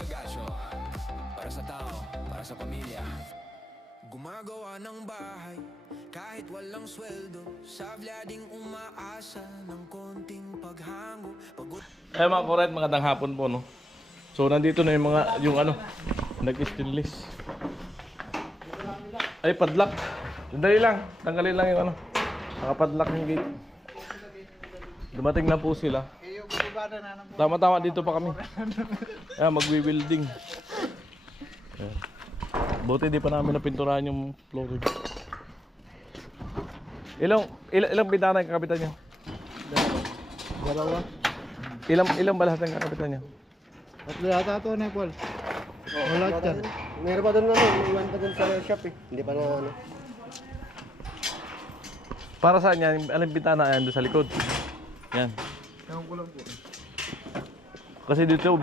Gasyo, para sa tao, para sa pamilya. Gumagawa ng bahay kahit walang sweldo, sabla ding umaasa ng konting paghango. Eh mga kuret, magandang hapon po, no? So nandito na yung mga, yung ano, nag-stainless. Ay, padlock. Sandali lang, tanggalin lang yung ano, nakapadlock yung gate. Dumating na po sila. Tama-tama dito pa kami. Ayan, magwi-welding. Ayan. Buti di pa namin napinturahan yung flooring. Ilang bintana yung kakapitan nyo? Dalawa. Ilang ba lahat yung kakapitan nyo? Tatlo yata ito na Paul. Wala dyan. Meron pa doon ano, iwan pa doon sa shop eh. Hindi pa na ano. Para saan yan? Alang bintana yan doon sa likod? Yan. Ewan ko lang po. Kasi dito,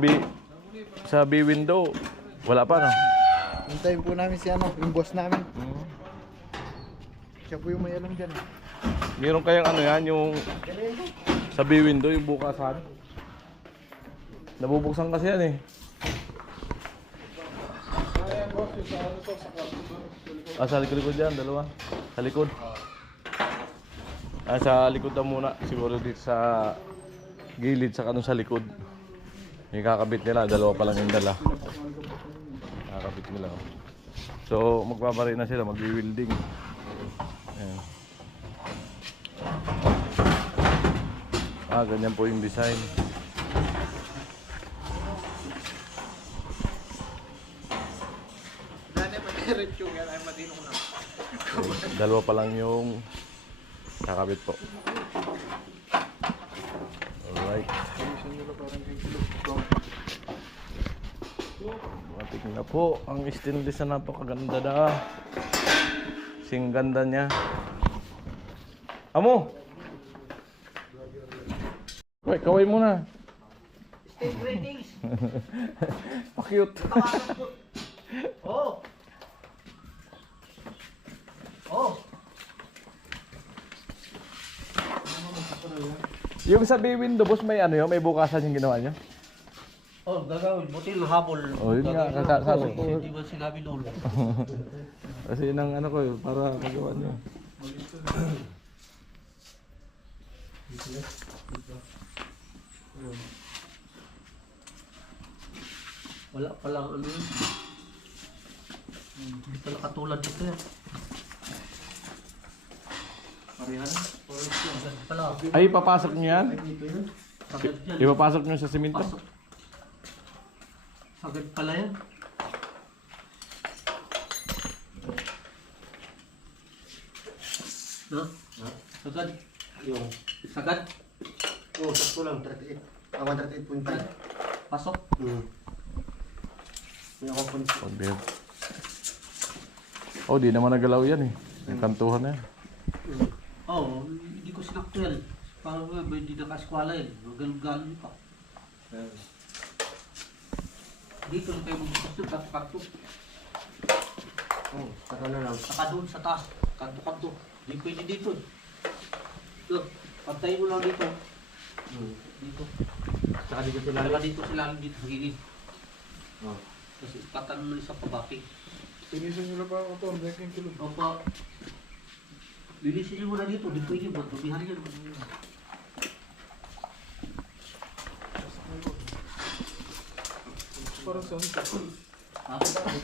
sa B window, wala pa, no? Hintayin po namin si ano, yung boss namin. Siya po yung may alam dyan. Meron kayang ano yan, yung sa B window, yung bukasan. Nabubuksan kasi yan eh. Ah, sa likod yan, dalawa. Sa likod. Ah, sa likod na muna. Siguro dito sa gilid, sa kanong sa likod. Yung kakabit nila, dalawa pa lang yung dala. Kakabit nila. So, magbabari na sila, mag-wielding. Ayan. Ah, ganyan po yung design. Dalawa pa lang yung kakabit po. Alright. Matik na po ang stainless na napakaganda na. Sing ganda niya. Amo! Wait, kaway muna. Stay greetings. Pa-cute. Oh. Oh. Yung sa bay window, boss, may ano yun? May bukasan yung ginawa niya? Oh, gagawin. Buti ng habol. Oh, yun nga. Sabi ko. Hindi ba sinabi noon? Kasi yun ang ano ko, para magawa niyo. Wala pala ano yun. Hindi pala katulad dito yan. Parihan? Pala. Ay, papasok niyo yan? Sagad yan. Ipapasok niyo sa simento? Pasok. Sagad pala yan. No? Sagad. Yung sagad. Oo, sakto lang, 38. 138.5. Pasok. May ako po. Pag-bear. Oh, di naman nagalaw yan eh. Yung kantuhan na yan. Oo, hindi ko sinakto yan. Parang hindi nakaskwala yan. Galong-galong pa. Dito na kayo magbukas doon, kanto-kanto. Oo, saka na lang. Saka doon sa taas, kanto-kanto. Hindi pwede dito. Look, pantayin mo lang dito. Dito. Saka dito sila. Talaga dito sila dito sa gilid. Oo. Kasi patan mo sa pabaping. Tinisan nyo na pa ako ito, ang daking tulog. Opo. Lilisin nyo muna dito, di pwede ba? Tumihan yan. Para saan ito? Ha?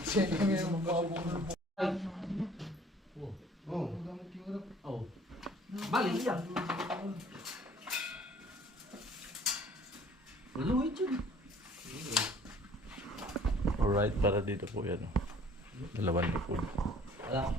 Check nga yung mababong. Oo. Oh. Balik yan. Maluwit yun. Alright, para dito po yan. Dalawang likod. Wala.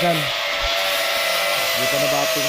linisan. Hindi pa nabating.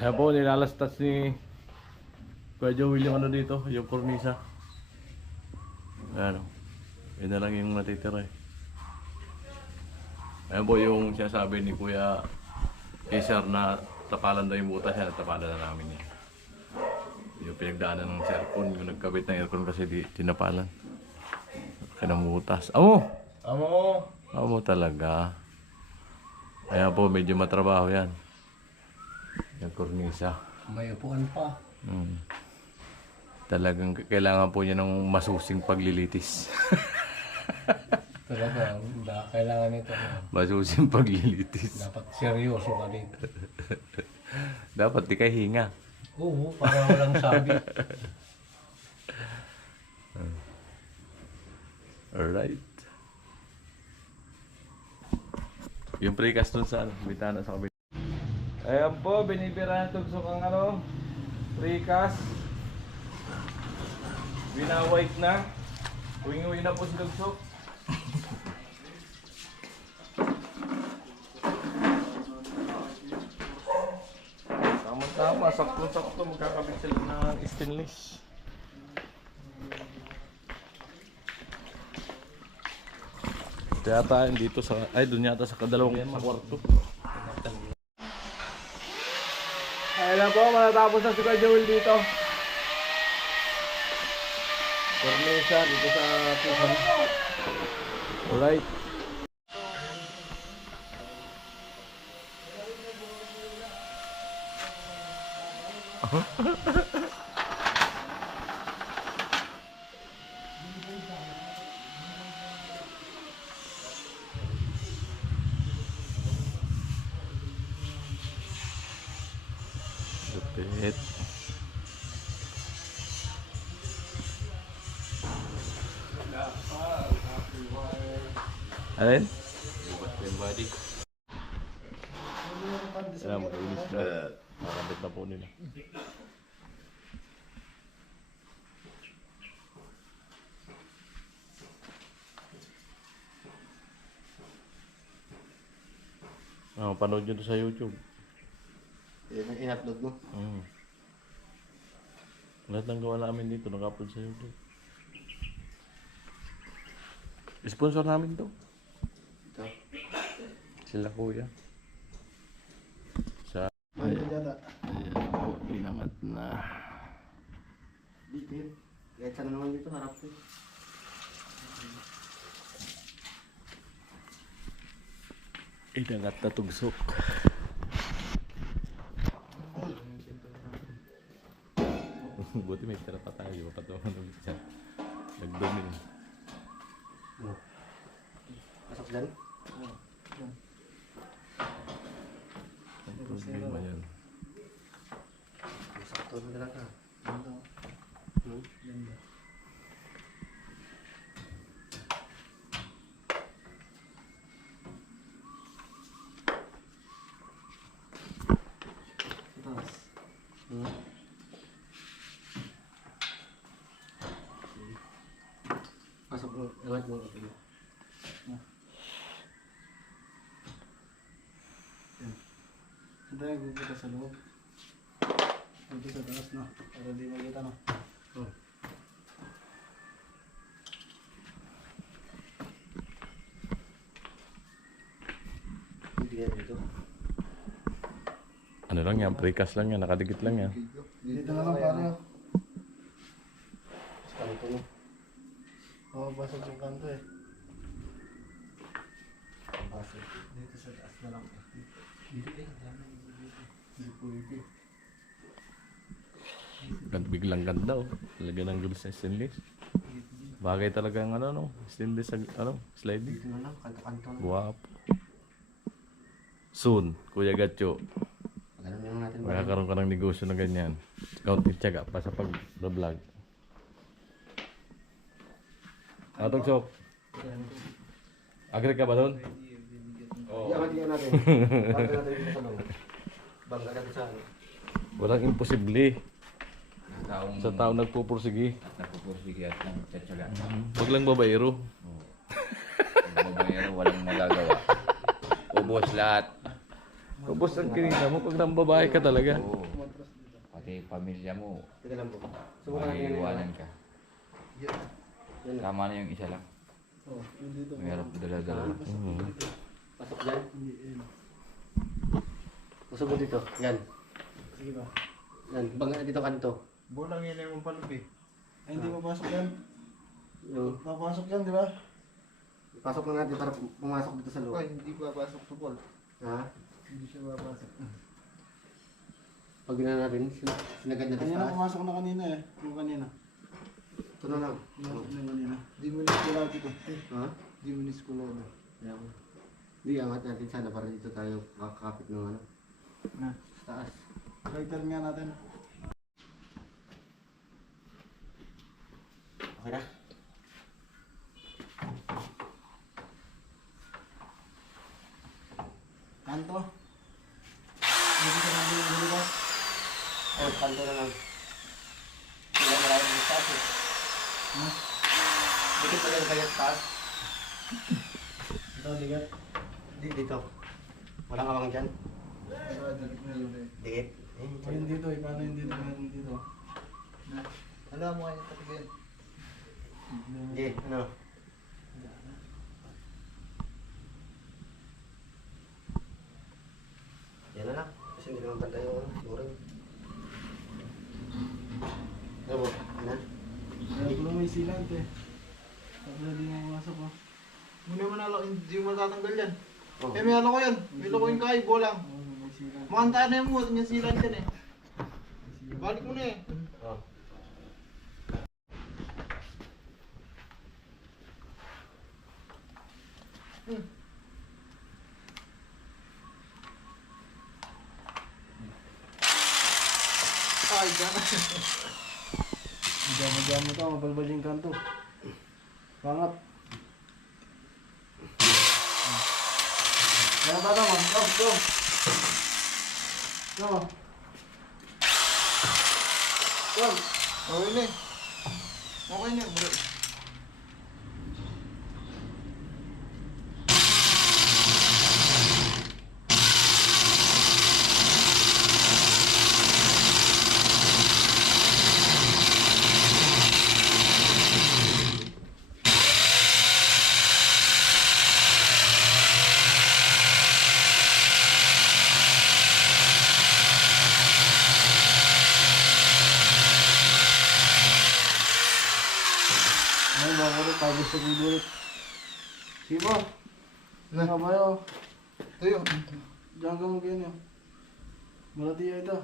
Ayan po, nilalastas ni Kuya Joel yung ano dito, yung kornisa. Ayan o. Yun na lang yung natitira eh. Ayan po yung sinasabi ni Kuya Cesar na tapalan daw yung butas yan, tapalan na namin yan. Yung pinagdaanan ng cellphone, yung nagkabit ng aircon kasi di tinapalan. Kaya ng butas. Amo! Amo! Amo talaga. Ayan po, medyo matrabaho yan. Yung kornisa. May upuan pa. Talagang kailangan po niya ng masusing paglilitis. Talaga, kailangan nito. Masusing paglilitis. Dapat seryoso ka dito. Dapat di kayo hinga. Oo, para walang sabi. Alright. Yung precast dun sa bitana sa kabila. Ayan po, binibirahan tugsok ang ano, precast. Binawhite na. Uwing-uwi na po si tugsok. Tama-tama, sakto-sakto magkakabit sila ng stainless. Ito yata dito sa, ay doon yata sa kadalawang sa kwarto. Ayun na po, matatapos na si Kuya Joel dito. Cornisa dito sa pusan. Alright. Lupit. Alin? Bukas pa yung body. Kaya mag-inis na. Makakabit na po nila. Panood nyo to sa YouTube. In-upload mo. Lahat ng gawa namin dito naka-upload sa YouTube. Sponsor namin to. Ito. Sila kuya. Sa Ay, yata. ayan po, inangat na. Dito yun. Kahit saan naman dito, harap ko. Inangat na tugsok. Buti may tira pa tayo. Patungan ulit siya. Nagdumi. Pasok dyan. Ang problema yan. Sakto na talaga. Pasok mo. Ewan mo. Dito yung gugita sa loob. Dito sa taas na. Para di makita na. Hindi yan dito. Ano lang yan, precast lang yan, nakadikit lang yan. Dito na lang pare. Sa kanto no. Oo, basag yung kanto eh. Pasok. Dito sa taas na lang. Dito eh. Hindi pwede. Biglang ganda oh. Talaga ng gulo sa stainless. Bagay talaga ang ano no, stainless sa ano, sliding. Dito na lang. Kanto-kanto na. Guwapo. Soon, Kuya Gatcho, Ganun lang natin. magkakaroon ka ng negosyo na ganyan. Kaunting tiyaga pa sa pag-vlog. Atog Sok. Agree ka ba doon? Iangat natin. Bangga natin dito sa loob. Bangga natin sa ano. Walang imposible Taong sa tao nagpupursige. nagpupursige at nagtsatsaga. Wag lang babaero. Babayero, walang magagawa. Ubos lahat. Ubos ang kinita mo pag nang babae ka talaga. Oo. Pati pamilya mo, Teka lang po. Subukan natin yan. maiiwanan ka. Yan lang. Tama na yung isa lang. Oh, yung dito. Mayroon dala-dala. Pasok dyan. Hindi, yun. Pasok mo dito. Yan. Sige ba? Yan. Bangga dito kanto. Bolang yun yung palupi. Ay, hindi mapasok yan. Yung Papasok yan, di ba? pasok na natin para pumasok dito sa loob. Ay, hindi papasok to Paul. Ha? Hindi siya papasok. Pag gina natin, sinagad natin sa Kanina taas. pumasok na kanina eh. Yung kanina. Ito na lang. Pumasok na kanina. Di mo niskulado ito. Ha? Di mo niskulado. Hindi, angat natin sana para dito tayo kakapit ng ano. Na. Sa taas. Lighter nga natin. Okay na? Kanto. Hindi ka nang huli ba? Oh, kanto na lang. Wala marami sa taas eh. Ha? Dito pa lang kayo sa taas. Ito, ligat. Dito. Walang awang dyan. Ito, dikit na yun eh. Dikit. Ayun dito eh. Paano yung dito? Meron dito. Na. Alam mo kayo katigil. Hindi, ano? Yan na lang. Kasi hindi naman pantay yung ano, boring. Ano mo? Ano? Kaya ko may silant eh. Tapos na di nga pumasok oh. Muna mo na hindi mo matatanggal yan. Oh. Eh may ano ko yan. May lukuin ka ay bolang. May silant. Makanta na mo. Yung silant yan eh. Balik mo na eh. Oh. Ay, gana. Jamo-jamo to. Mabalbal yung kanto. Pangat. Kaya ba naman? Go. Go. Okay na eh. Okay na bro. Ay, bakit pagod sa gulit. Sipa. Na ba yo? Tayo. Diyan ka mo ganyan. Malati ito.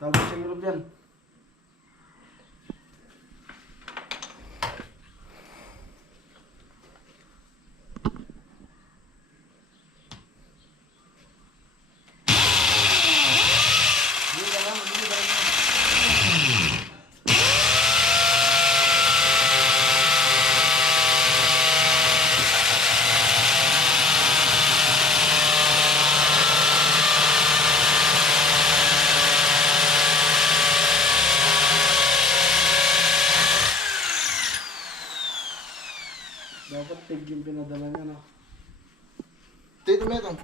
Tapos sa Europe yan. Dapat tig yung pinadala niya, no? Tito, meron.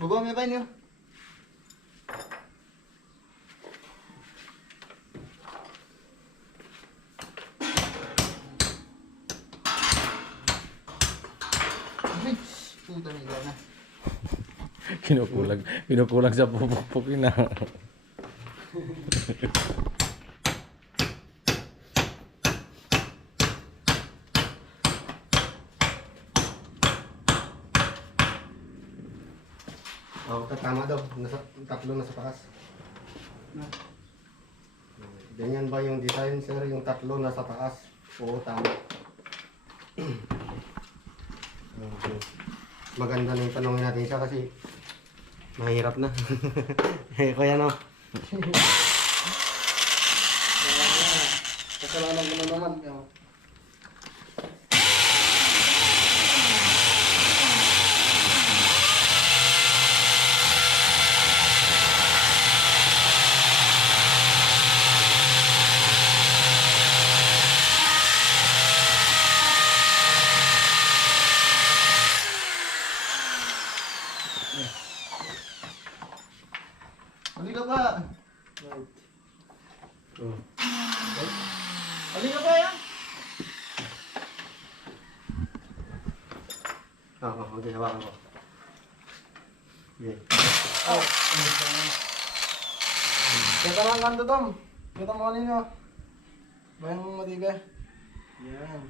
Baba, may ba niyo? Ay, puta na na. Kinukulang sa pupukpukin na. Oo, tama daw. Tatlo nasa taas. Ganyan ba yung design, sir? Yung tatlo nasa taas? Oo, tama. Okay. Maganda na yung tanongin natin siya kasi mahirap na. Eh, kuya no? Kasalanan ko na naman. Yo. Halika pa! Oo. Halika pa yan! Oo, okay, hawakan ko. Okay. Oh! Kaya lang kanto, Tom. Kita mo kanina. Bayang matibay. Yan.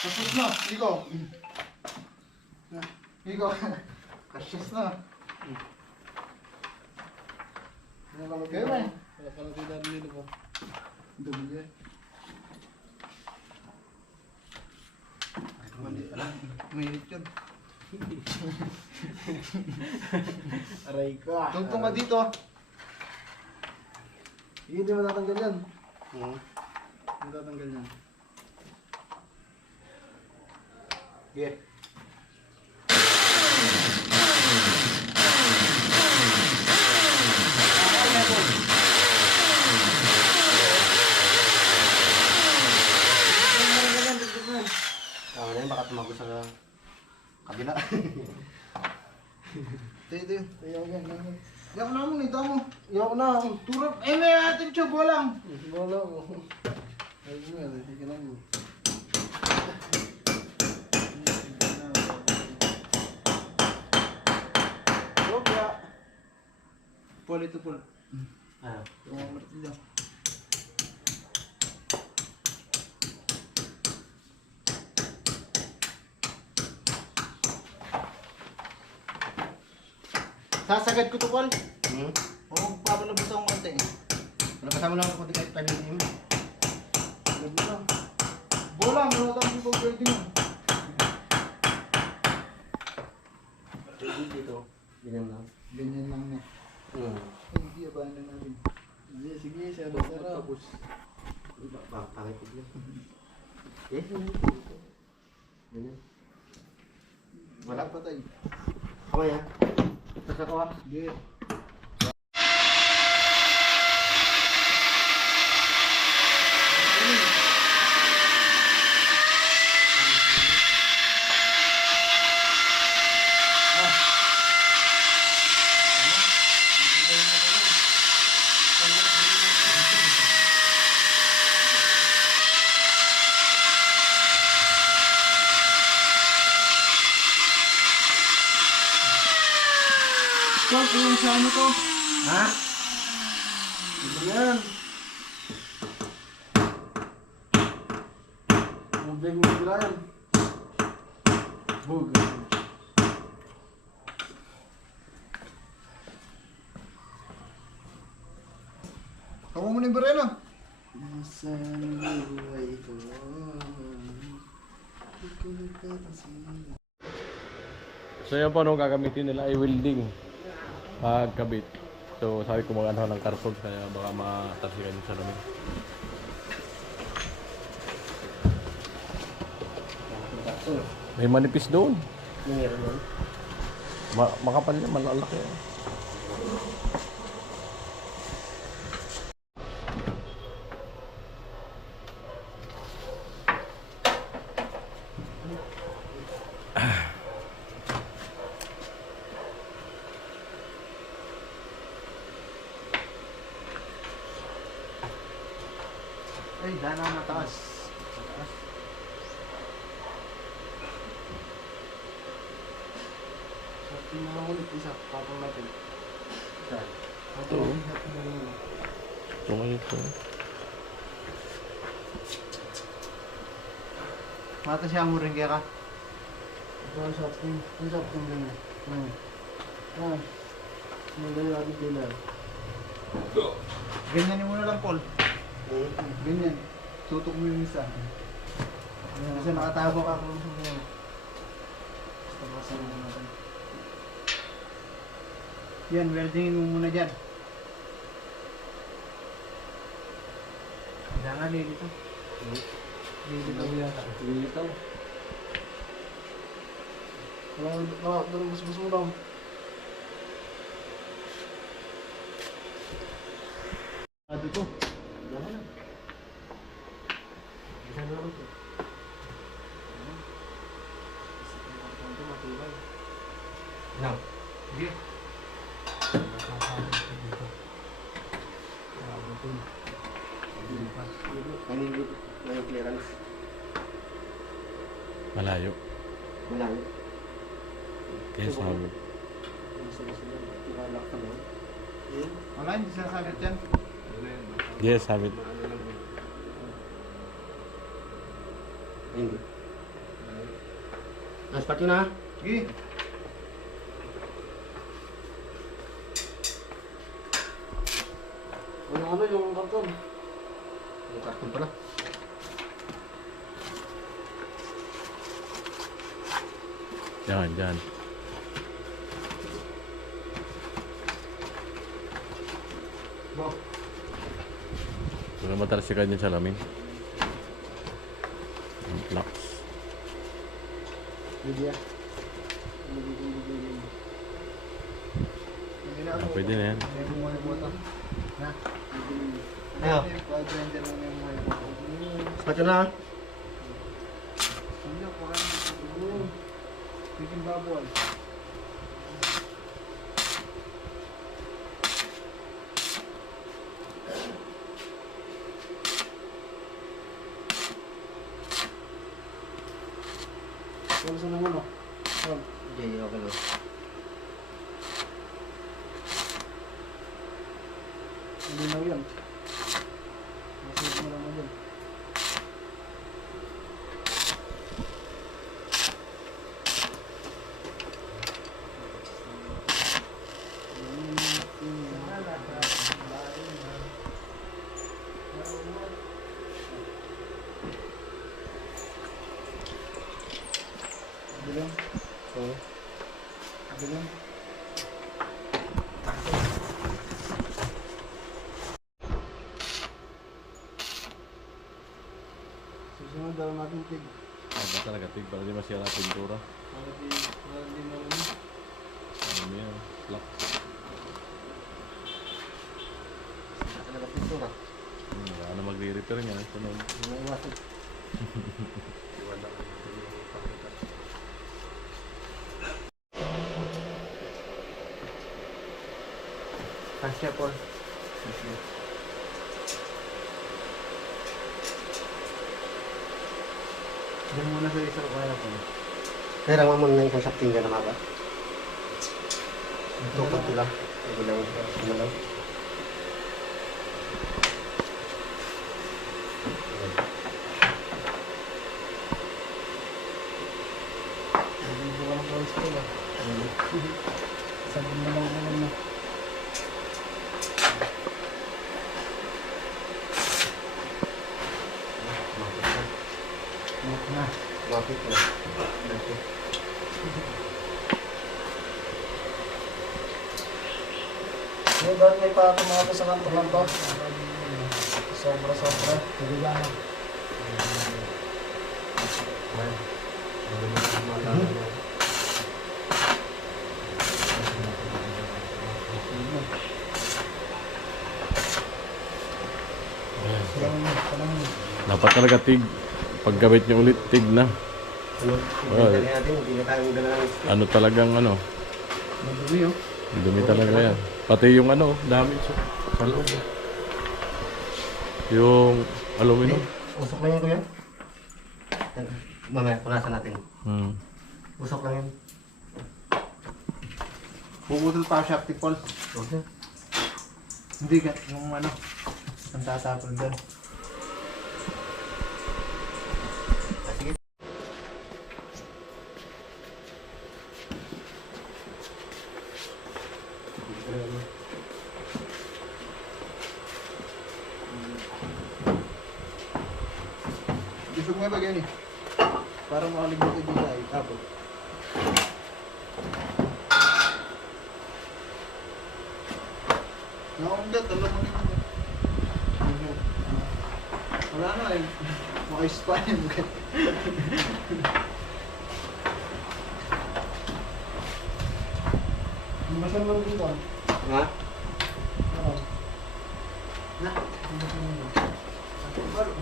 Tapos na, Iko. Iko. Kasyas na. Kayo na eh. Wala pala tayo dito po. Double yan. Mali pala. Mahirap yun. Aray ko. Tungtong ka dito. Hindi matatanggal yan. Matatanggal yan. Yeah. Tama na yun, baka tumago sa kabila. Tayo. Yak na mo, nita mo. Yak na. Turap. Eh, may atin siya, bolang. Bolang. Ay, sige lang mo. Pull ito, pull. Ah. Yung martilyo. Sasagad ko to, Paul. Oo, papalabas akong konti. Palabasan mo lang ako kahit 5 minutes. Labo lang. Bolang, wala tayong people pwede mo. Dito. Ganyan lang. Ganyan lang na. Hindi, abangan na natin. Sige, sarap. Tapos, bakit ko yan? Eh, ganyan. Wala pa tayo. Kamay ha? Tapos ako ha? Sige. Stop, yung sa ano to? Ha? Ito yan. Mabig mo sila yan. Bug. mo na yung barena. Nasaan ang buhay ko? Di ko nagkakasin. So yan po, nung gagamitin nila ay welding pagkabit. So sabi ko mag-ano ng karton kaya baka matalsikan yung salamin. May manipis doon. Meron yun. Makapal yan, malalaki yan. Ay, dana mataas. Mataas. So, tingnan ulit isa. Patong natin. Isa. Patong ulit natin na rin. Ito nga ito. Mata siya mo rin kaya ka. Ito ang shopping. Ang shopping din na. Sinagay natin pila. Ganyan yung muna lang, Paul. Ganyan. Tutok mo yung isa. Kasi nakatago ka kung saan yan. Basta masahin mo natin. Yan, weldingin mo muna dyan. Kailangan lilito. Lilito yata. Lilitaw. Wala, doon bus mo lang. Dito. Laman na. Isa na lang ito. Now. Sige. Kanilip ng clearance. Malayo. Malayo. Kaya sabi. Ikalak ka lang. Wala, hindi sasabit yan. Yes, sabi. Hindi. Naspat yun ha. Sige. Ano yung karton? Yung karton pala. Yan, yan. Bo. Wala matalsikan yung salamin. Ang flux. Lydia. Pwede na yan. May bumuhay po ito. Na? Ayo. Pa-blender mo na yung buhay po. Naspat yun ha. Hindi, parang Bikin baboy. Kung saan naman o? Okay, okay lang. Hindi na yun. Masunod mo lang mo dyan. Bilang? Oo. Bilang? Susunod daw natin tig. Ba talaga tig para di masira ang pintura. Para di naman. Ano yan? Flux. Talaga pintura. Wala na magre-repair nga. Sunod. Hindi na iwasan. Kasya Paul. Diyan muna sa isang kaya po. Kaya mo muna yung concepting ka na maba. Tukot sila. Ito lang. Ano lang. Hindi ko lang kawis ko ba? Sabi mo lang naman na. Mapit na. Yung doon may patumato sa kanto lang to. Sobra-sobra. Tuligan. Dapat talaga tig. Paggamit nyo ulit, tig na. Ano? Ibigay natin, hindi na tayo magdala ng stick. Ano talagang ano. Madumi oh. Dumi talaga yan. Pati yung ano, damage. Sa loob. Yung aluminum. Usok lang yan, kuya. Mamaya, punasan natin. Hmm. Usok lang yan. Puputol pa siya, tipol. Okay. Hindi ka, yung ano, ang tatapon doon. Gusto mo ba ganyan eh? Para makaligyan ka dito ay tapos. Nakundat, alam mo naman. Wala na eh. Maka-spa yun. Masan mo dito? Ha? Oo. Na? Baro.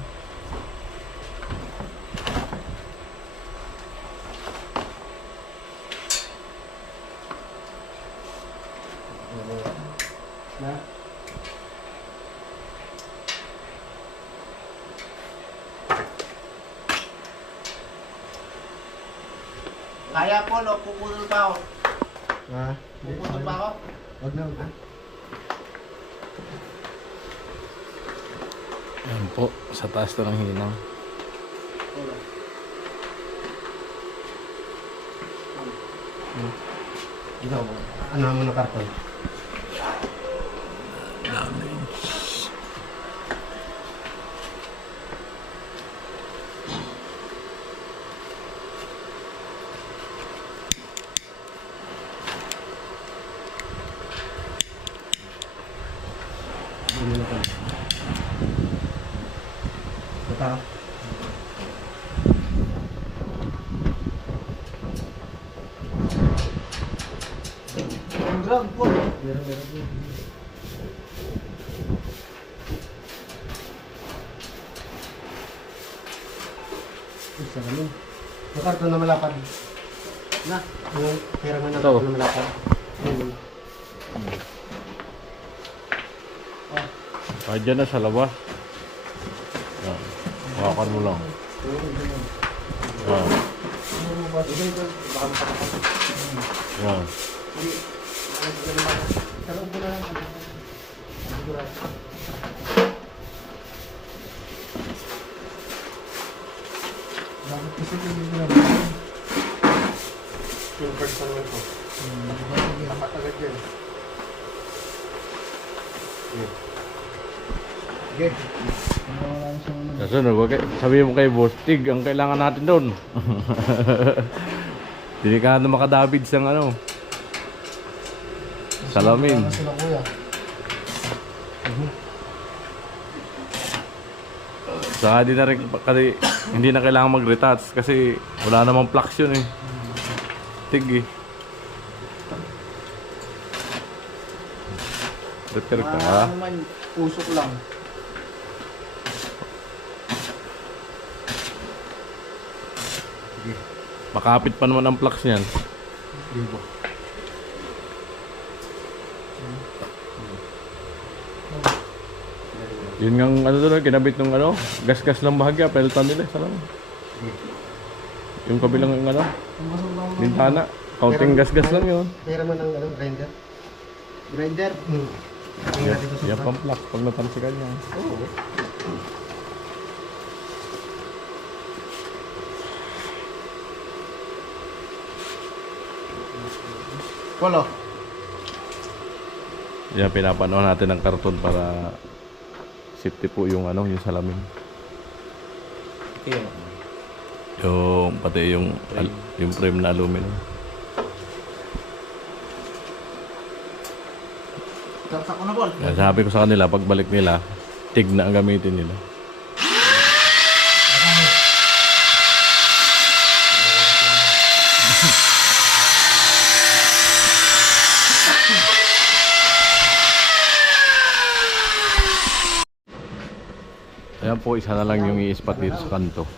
Na? Kaya po, no? Puputol pa ako. Ha? Puputol pa ako. Wag na, wag na. Ayan po, sa taas na ng hinang. Ikaw, ano mo na karton? Bata. Ang drag po. Meron. Isa kami. Yung karton na malapad. Na. Yung pera mo na Ito. karton na malapad. Yun. Kahit dyan na sa labas. Ayan. Hawakan mo lang. Ayan. Ayan. Dapat kasi yung mga Yung first one ko. dapat agad yan. Okay. Wala na siya muna. Kasunod, sabihin mo kay Boss Tig, ang kailangan natin doon. Delikado makadabid sa ano. Salamin. Wala na sila kuya. Saka di na rin, hindi na kailangan mag-retouch kasi wala namang flux yun eh. Tig eh. Repair ka ha? Ano man, usok lang. Makapit pa naman ang flux niyan. Libo. Yun nga ano doon, kinabit ng ano, gas-gas ng bahagya, peltan nila, salam. Yung kabilang yung ano, Ang basok lang mo. bintana, counting gas-gas lang yun. Pera mo ng ano, grinder. Grinder. Hindi natin ito Yan pang flux pag napansikan niya. Oo. Wala. Yan, pinapanood natin ng karton para safety po yung ano, yung salamin. Yung pati yung frame na aluminum. Tapos ako na, Paul. Kaya sabi ko sa kanila, pagbalik nila, TIG na ang gamitin nila. Ayan po, isa na lang yung i-spot dito sa kanto.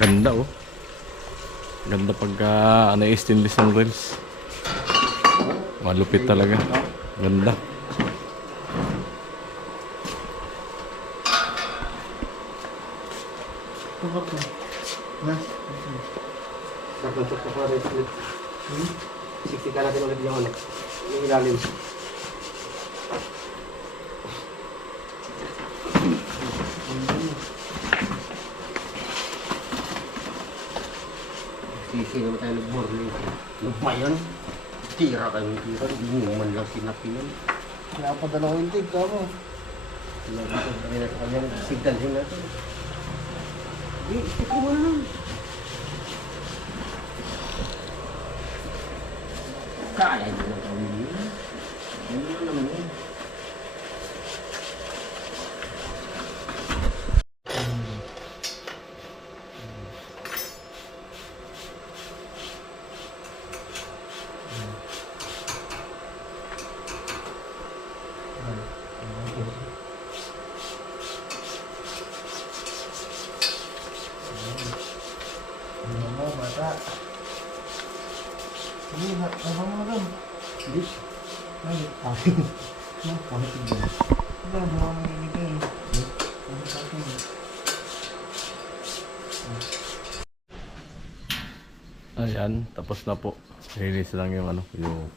Ganda oh. Ganda pagka na-stainless ng grills. Malupit talaga. Ganda. Nagpuntok ko pa rin ulit. Siksikan natin ulit yung ano. Yung ilalim. Sisi naman tayo nag-borley. Lumayan. Tira kayo ng tira. Hindi mo man lang sinapinan. Napadala ko yung tig, kamo. Sinabi ko kami na sa kanyang signalhin natin. Stick mo na lang. Kaya nyo lang kami yun. Ano na naman yun? Ano mo, bata? Hindi, ano mo na doon? Hindi. Ay, Akin. Kahit hindi. wala, di ako nanginigay. Ano sa akin? Ayan, tapos na po. Release lang yung ano, yung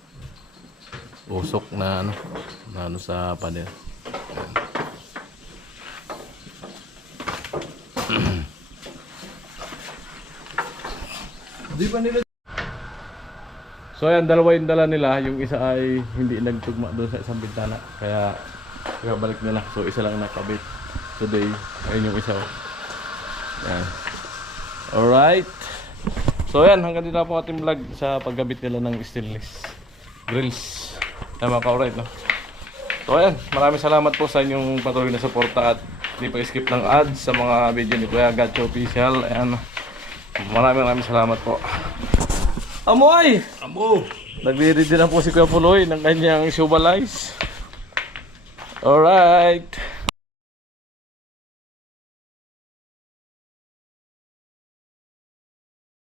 usok na ano sa panel. Di ba nila? So ayan, dalawa yung dala nila. Yung isa ay hindi nagtugma doon sa isang bintana. Kaya balik nila. So isa lang nakabit today. Ayun yung isa. Ayan. Alright. So ayan, hanggang dito na po ating vlog sa paggabit nila ng stainless grills. Ayan mga ka-alright, no? So ayan, maraming salamat po sa inyong patuloy na suporta at hindi pa skip ng ads sa mga video ni Kuya Gacho Official. Ayan, maraming salamat po. Amoy! Amo! Nag-ready na po si Kuya Puloy ng kanyang Shubalize. Alright.